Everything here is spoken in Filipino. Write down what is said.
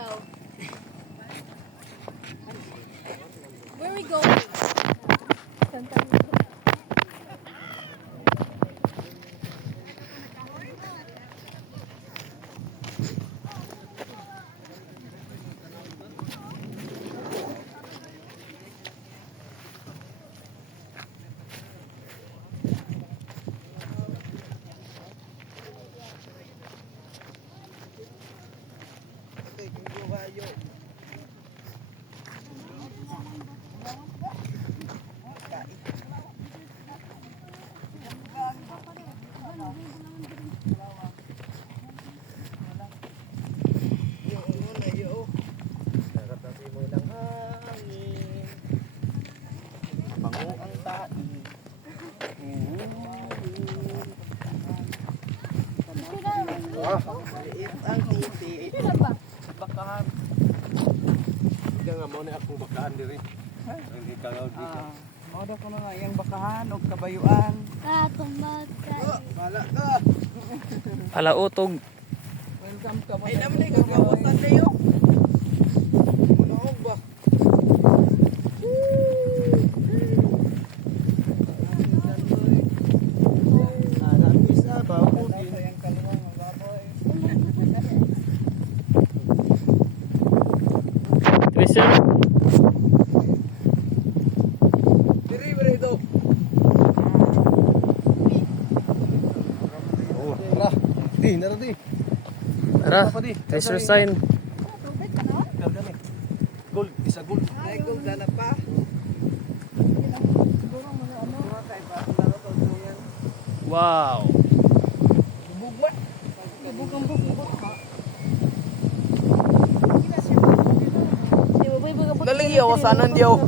ikaw? Where are we going? Santa Rosa. Bango ang tai. Liit ang titi. Bakahan. Ika nga mo na akong bakaan diri. Hindi ka nga dito. Mao daw ko na iyang bakahan o kabayuan. Bala ka. Palautog. Welcome ka. Ay naman ay gagawatan kayo. Manaog ba? Trisha. Diri ba ito? Oh, tara. Di, nara di. Tara, treasure sign. Gani. Gold, isa gold. Ay kung dala pa. Wow. Bubugwa. Bubukang bubugwa. Daling iyo, sanan diyo.